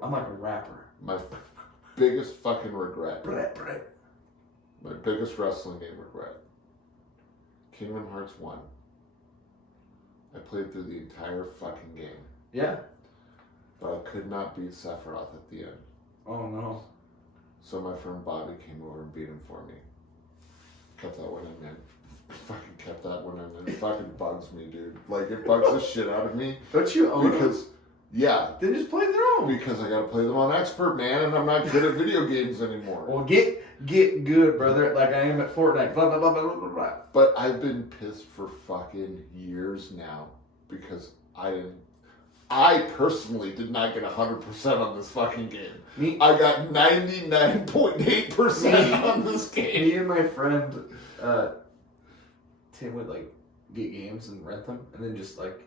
I'm like a rapper. My biggest fucking regret. My biggest wrestling game regret. Kingdom Hearts 1. I played through the entire fucking game. Yeah. But I could not beat Sephiroth at the end. Oh no. So my friend Bobby came over and beat him for me. Kept that one in, man. Fucking kept that one in. It fucking bugs me, dude. Like, it bugs the shit out of me. Don't you own Because, yeah. Then just play their own. Because I gotta play them on expert, man, and I'm not good at video games anymore. Well, get good, brother. Like I am at Fortnite. Blah, blah, blah, blah, blah, blah. But I've been pissed for fucking years now because I personally did not get 100% on this fucking game. I got 99.8% on this game. Me and my friend Tim would like get games and rent them, and then just like,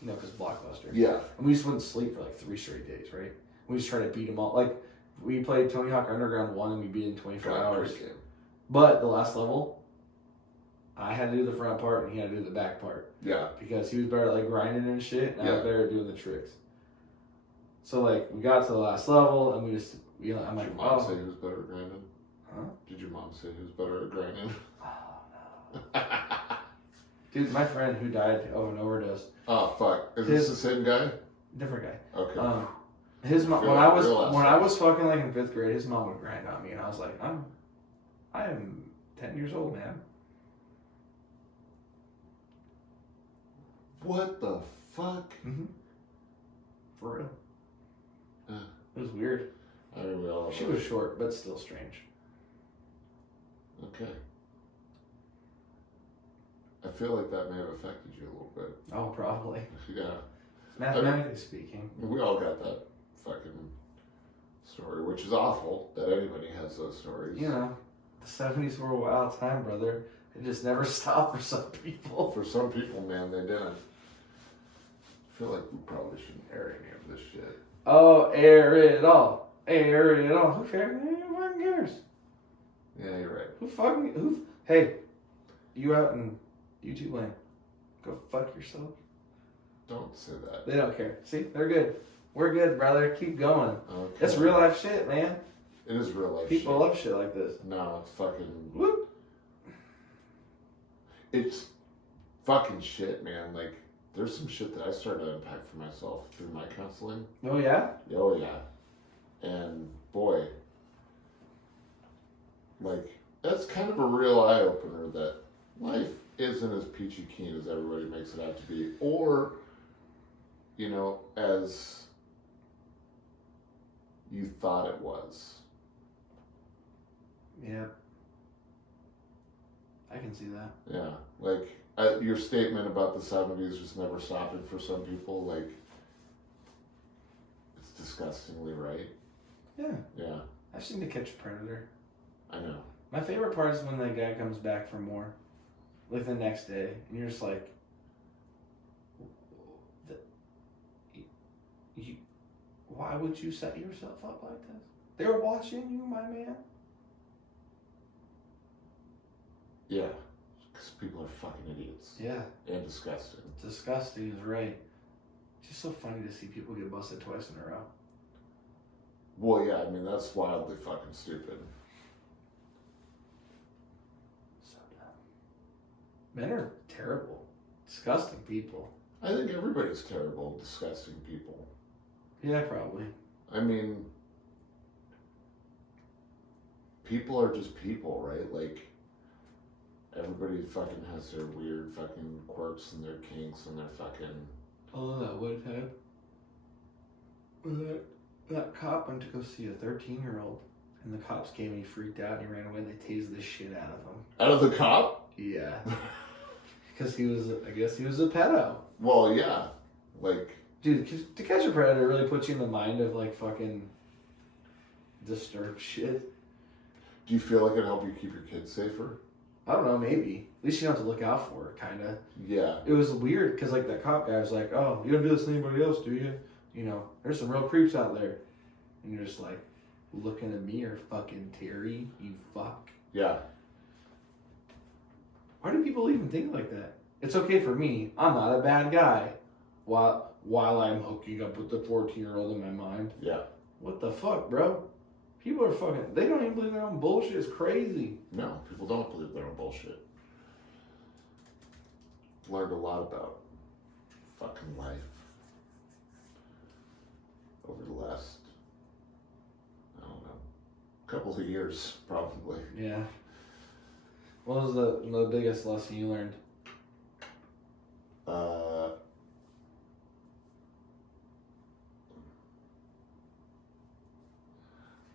you know, because Blockbuster. Yeah. And we just wouldn't sleep for like 3 straight days, right? We just try to beat them all. Like, we played Tony Hawk Underground 1 and we beat it in 24 hours. But the last level, I had to do the front part and he had to do the back part. Yeah. Because he was better at like grinding and shit, and I was Yeah. better at doing the tricks. So like, we got to the last level and we just, you know, I'm like, Did your mom say he was better at grinding? Huh? Did your mom say he was better at grinding? Oh, no. Dude, my friend who died of an overdose. Oh, fuck. Is this the same guy? Different guy. Okay. His mom, when I was fucking like in 5th grade, his mom would grind on me, and I was like, I'm I am 10 years old, man. What the fuck? Mm-hmm. For real. Uh, It was weird. I mean, we all. She was short, but still strange. Okay. I feel like that may have affected you a little bit. Oh, probably. Yeah. Mathematically speaking. We all got that fucking story, which is awful that anybody has those stories. You know, the 70s were a wild time, brother. It just never stopped for some people. For some people, man, they didn't. I feel like we probably shouldn't air any of this shit. Oh, air it all. Air it all. Who cares? Who fucking cares? Yeah, you're right. Hey, you out in YouTube land. Go fuck yourself. Don't say that. They don't care. See, they're good. We're good, brother. Keep going. Okay. That's real life shit, man. It is real life People shit. love shit like this. No, it's fucking... Whoop. It's fucking shit, man. Like, there's some shit that I started to unpack for myself through my counseling. Oh, yeah? Oh, yeah. And, boy, like, that's kind of a real eye-opener that life isn't as peachy keen as everybody makes it out to be. Or, you know, as you thought it was. Yeah. I can see that. Yeah. Like, your statement about the 70s just never stopping for some people, like, it's disgustingly right. Yeah. Yeah. I've seen To Catch a Predator. I know. My favorite part is when that guy comes back for more. Like the next day. And you're just like... Why would you set yourself up like this? They're watching you, my man. Yeah. Because people are fucking idiots. Yeah. And disgusting. Disgusting is right. It's just so funny to see people get busted twice in a row. Well, yeah, I mean, that's wildly fucking stupid. So dumb. Men are terrible. Disgusting people. I think everybody's terrible, disgusting people. Yeah, probably. I mean, people are just people, right? Like, everybody fucking has their weird fucking quirks and their kinks and their fucking... Oh, that one time. That cop went to go see a 13-year-old, and the cops came and he freaked out and he ran away and they tased the shit out of him. Out of the cop? Yeah. Because I guess he was a pedo. Well, yeah. Like... Dude, To Catch a Predator really puts you in the mind of, like, fucking disturbed shit. Do you feel like it helped you keep your kids safer? I don't know, maybe. At least you know what to look out for, kind of. Yeah. It was weird, because, like, that cop guy was like, oh, you don't do this to anybody else, do you? You know, there's some real creeps out there. And you're just like, looking at me or fucking Terry, you fuck. Yeah. Why do people even think like that? It's okay for me. I'm not a bad guy. While I'm hooking up with the 14-year-old in my mind. Yeah. What the fuck, bro? People are fucking... They don't even believe their own bullshit. It's crazy. No, people don't believe their own bullshit. Learned a lot about fucking life over the last, I don't know, couple of years, probably. Yeah. What was the biggest lesson you learned?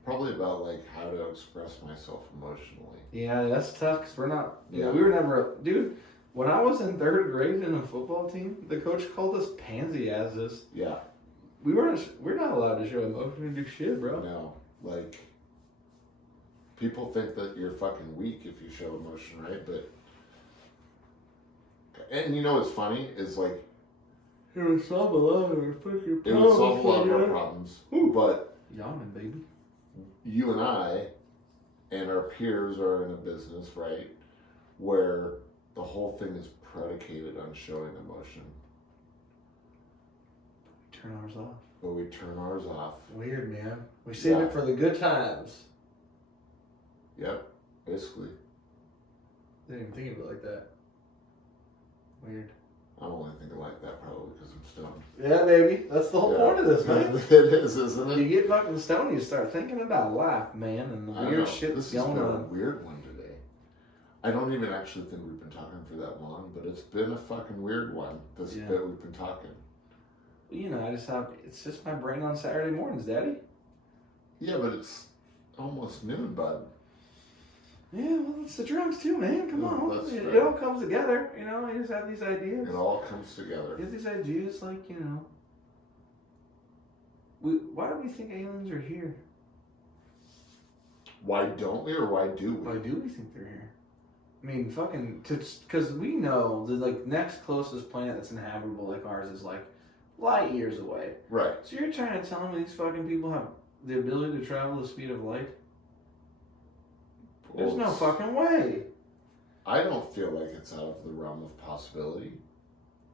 Probably about, like, how to express myself emotionally. Yeah, that's tough because we're not... Yeah. We were never... Dude, when I was in 3rd grade in a football team, the coach called us pansy asses. Yeah. We're not allowed to show emotion or do shit, bro. No. Like, people think that you're fucking weak if you show emotion, right? But... And you know what's funny? Is, like... It would solve a lot of our fucking problems. It would solve a lot of our problems. But... Yawning, baby. You and I and our peers are in a business, right, where the whole thing is predicated on showing emotion. Turn ours off. But we turn ours off. Weird, man. We save it for the good times. Yep, basically. I didn't even think of it like that. Weird. I'm only thinking like that probably because I'm stoned. Yeah, baby. That's the whole point of this, man. It is, isn't it? You get fucking stoned, you start thinking about life, man, and the weird shit that's going This has been on. a weird one today. I don't even actually think we've been talking for that long, but it's been a fucking weird one, this bit we've been talking. You know, it's just my brain on Saturday mornings, Daddy. Yeah, but it's almost noon, bud. Yeah, well, it's the drugs too, man. Come on. It all comes together, you know. You just have these ideas. It all comes together. You have these ideas, like, you know. Why do we think aliens are here? Why don't we, or why do we? Why do we think they're here? I mean, fucking, because we know the like next closest planet that's inhabitable like ours is like light years away. Right. So you're trying to tell me these fucking people have the ability to travel the speed of light? There's no fucking way. I don't feel like it's out of the realm of possibility.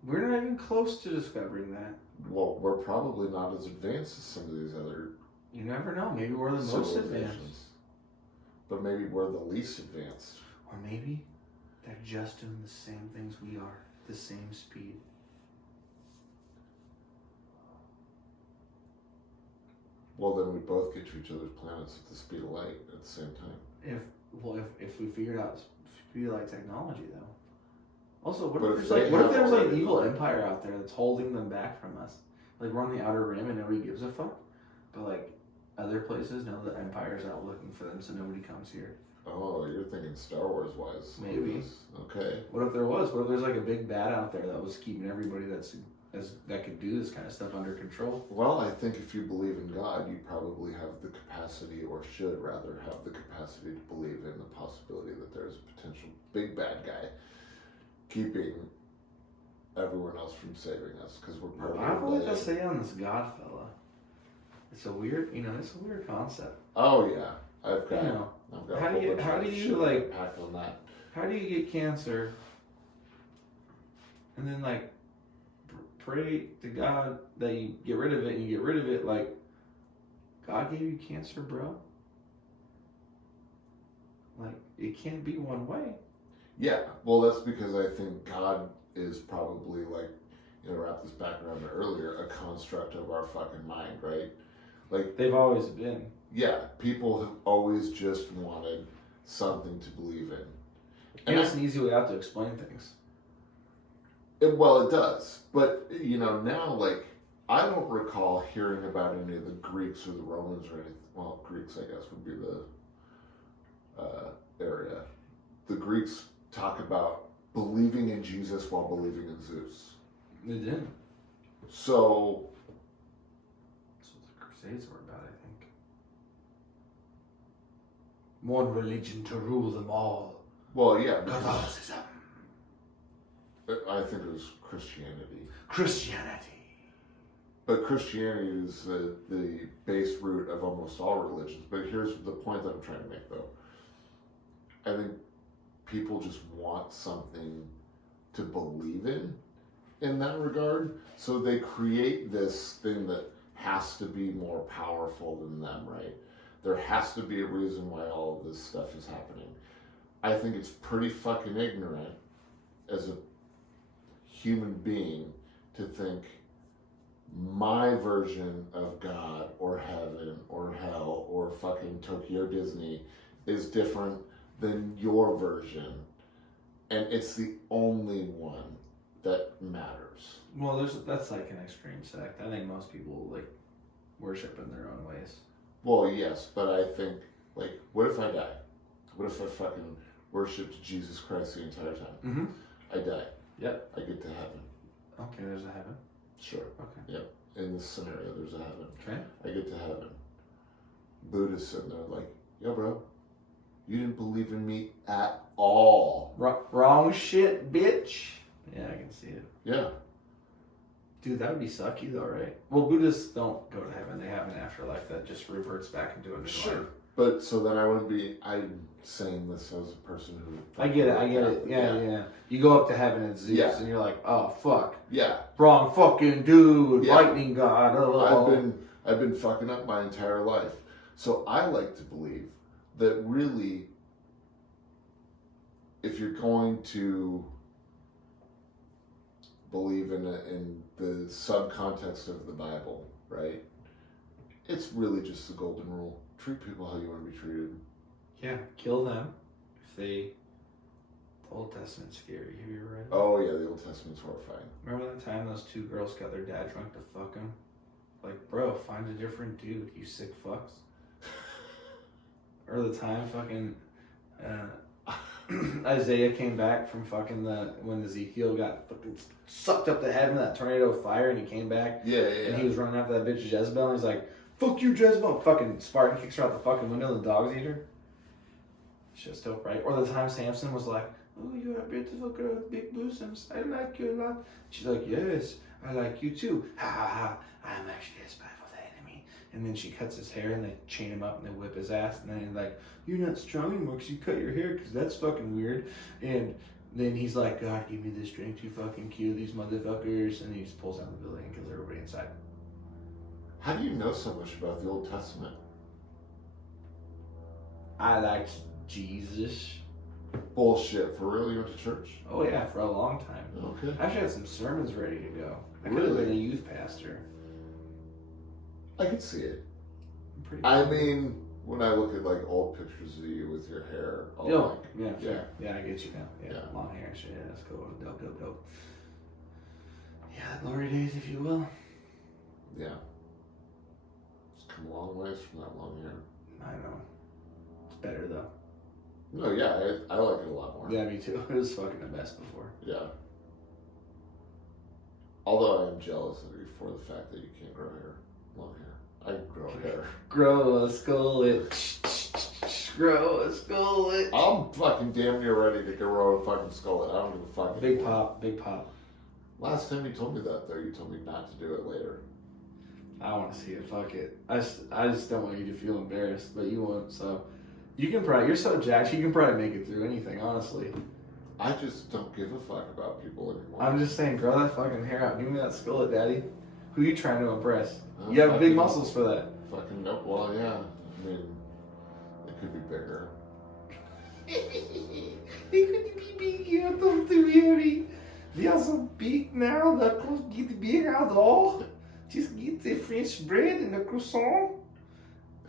We're not even close to discovering that. Well, we're probably not as advanced as some of these other. You never know. Maybe we're the most advanced. But maybe we're the least advanced. Or maybe they're just doing the same things we are, the same speed. Well, then we both get to each other's planets at the speed of light at the same time. If we figured out speed of light technology, though. Also, what But if there's like an evil empire out there that's holding them back from us? Like we're on the outer rim and nobody gives a fuck, but like other places know the empire's out looking for them, so nobody comes here. Oh, you're thinking Star Wars wise. Maybe. Okay. What if there was? What if there's like a big bad out there that was keeping everybody that could do this kind of stuff under control? Well, I think if you believe in God, you probably have the capacity, or should rather have the capacity to believe in the possibility that there's a potential big bad guy keeping everyone else from saving us, because we're part of the I feel like I say on this God fella. It's a weird concept. Oh yeah, I've got. How do you packed on that? How do you get cancer? And then like pray to God that you get rid of it, and you get rid of it. Like God gave you cancer, bro. Like it can't be one way. Yeah, well, that's because I think God is probably like, wrap this back around to earlier, a construct of our fucking mind, right? Like they've always been. Yeah, people have always just wanted something to believe in. And it's an easy way out to explain things. It does. But, now, like, I don't recall hearing about any of the Greeks or the Romans or anything. Well, Greeks, I guess, would be the area. The Greeks talk about believing in Jesus while believing in Zeus. They did. So... That's what the Crusades were about, I think. One religion to rule them all. Well, yeah. Catholicism. I think it was Christianity. Christianity. But Christianity is the base root of almost all religions. But here's the point that I'm trying to make, though. I think people just want something to believe in that regard. So they create this thing that has to be more powerful than them, right? There has to be a reason why all of this stuff is happening. I think it's pretty fucking ignorant as a human being to think my version of God or heaven or hell or fucking Tokyo Disney is different than your version, and it's the only one that matters. Well, that's like an extreme sect. I think most people like worship in their own ways. Well, yes, but I think, like, what if I die? What if I fucking worshipped Jesus Christ the entire time? Mm-hmm. I die. Yep. I get to heaven. Okay, there's a heaven. Sure. Okay. Yep. In this scenario, there's a heaven. Okay. I get to heaven. Buddha's sitting there like, yo, bro, you didn't believe in me at all. Wrong shit, bitch. Yeah, I can see it. Yeah. Dude, that would be sucky though, right? Well, Buddhists don't go to heaven. They have an afterlife that just reverts back into a new life. But so then I wouldn't be, I'm saying this as a person who... I get it. Yeah. You go up to heaven at Zeus and you're like, oh, fuck. Yeah. Wrong fucking dude. Yeah. Lightning god. Oh. I've been fucking up my entire life. So I like to believe that really, if you're going to believe in the subcontext of the Bible, right? It's really just the golden rule. Treat people how you want to be treated. Yeah, kill them if they... The Old Testament's scary. Have you ever read it? Oh, yeah, the Old Testament's horrifying. Remember that time those 2 girls got their dad drunk to fuck him? Like, bro, find a different dude, you sick fucks. Or the time fucking Isaiah came back from fucking when Ezekiel got fucking sucked up to heaven, that tornado of fire, and he came back. Yeah. And he was running after that bitch Jezebel, and he's like, fuck you, Jezebel. Fucking Spartan kicks her out the fucking window, and the dogs eat her. Shit's dope, right? Or the time Samson was like, oh, you're a beautiful girl with big bosoms. I like you a lot. She's like, yes, I like you too. Ha ha ha. I'm actually a spy for the enemy. And then she cuts his hair and they chain him up and they whip his ass. And then he's like, you're not strong anymore because you cut your hair because that's fucking weird. And then he's like, God, give me the strength to fucking kill these motherfuckers. And he just pulls down the building and kills everybody inside. How do you know so much about the Old Testament? I like Jesus. Bullshit. For real? You went to church? Oh yeah, for a long time. Okay. I actually had some sermons ready to go. I could have been a youth pastor. I could see it. Pretty I cool. mean, when I look at like old pictures of you with your hair, Yeah, I get you now. Yeah, long hair and shit. Yeah, that's cool. Dope. Yeah, glory days, if you will. Yeah. It's come a long ways from that long hair. I know. It's better though. No, yeah, I like it a lot more. Yeah, me too. It was fucking the best before. Yeah. Although I am jealous of you for the fact that you can't grow hair, long hair. I can grow hair. Grow a skullet. Grow a skullet. I'm fucking damn near ready to grow a fucking skull. I don't give a fuck Big anymore. big pop. Last time you told me that, though, you told me not to do it later. I want to see it. Fuck it. I just don't want you to feel embarrassed, but you won't. So you can probably. You're so jacked. You can probably make it through anything. Honestly. I just don't give a fuck about people anymore. I'm just saying, grow that fucking hair out. Give me that skullet, daddy. Who you trying to impress? You have big muscles for that. Fucking nope. Well, yeah. I mean, it could be bigger. It could be bigger, don't worry. There's a big now that could get bigger at all. Just get the French bread and the croissant.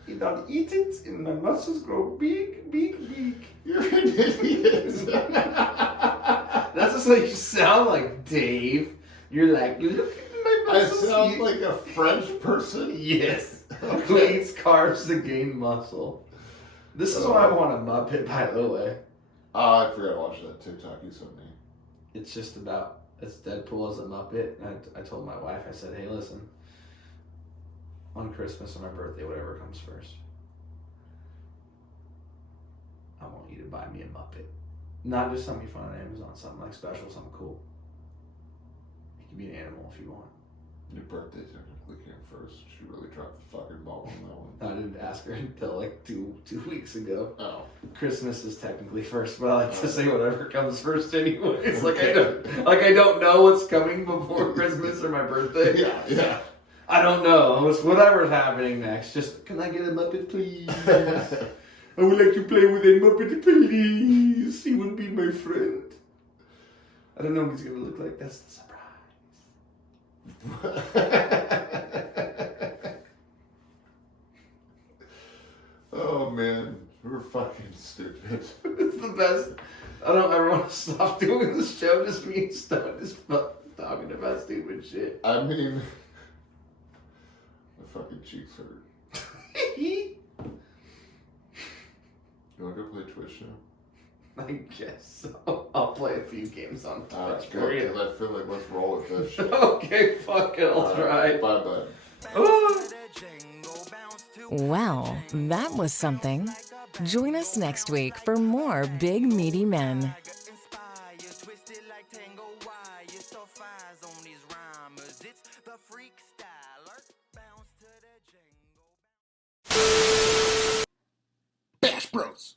You don't eat it, and the muscles grow big. You're an idiot. That's just what you sound like, Dave. You're like, look at my I muscles. sound like a French person? Yes. Who eats carbs to gain muscle. This is why I want a Muppet, by the way. I forgot to watch that TikTok you sent me. It's just about, it's Deadpool as a Muppet. And I told my wife, I said, hey, listen. On Christmas or my birthday, whatever comes first, I want you to buy me a Muppet. Not just something you find on Amazon, something like special, something cool. It can be an animal if you want. Your birthday technically came first. She really dropped the fucking ball on that one. I didn't ask her until like two weeks ago. Oh. Christmas is technically first, but I like to say whatever comes first anyways. Like I don't know what's coming before Christmas or my birthday. Yeah. I don't know. It's whatever's happening next. Just, can I get a Muppet, please? I would like to play with a Muppet, please. He will be my friend. I don't know what he's going to look like. That's the surprise. Oh, man. We're fucking stupid. It's the best. I don't ever want to stop doing this show. Just being stoned as fuck talking about stupid shit. I mean... My fucking cheeks hurt. You want to go play Twitch now? I guess so. I'll play a few games on Twitch. Alright, good, because I feel like let's roll with this shit. Okay, fuck it. I'll try. Bye-bye. Oh. Well, that was something. Join us next week for more Big Meaty Men. Bash Bros.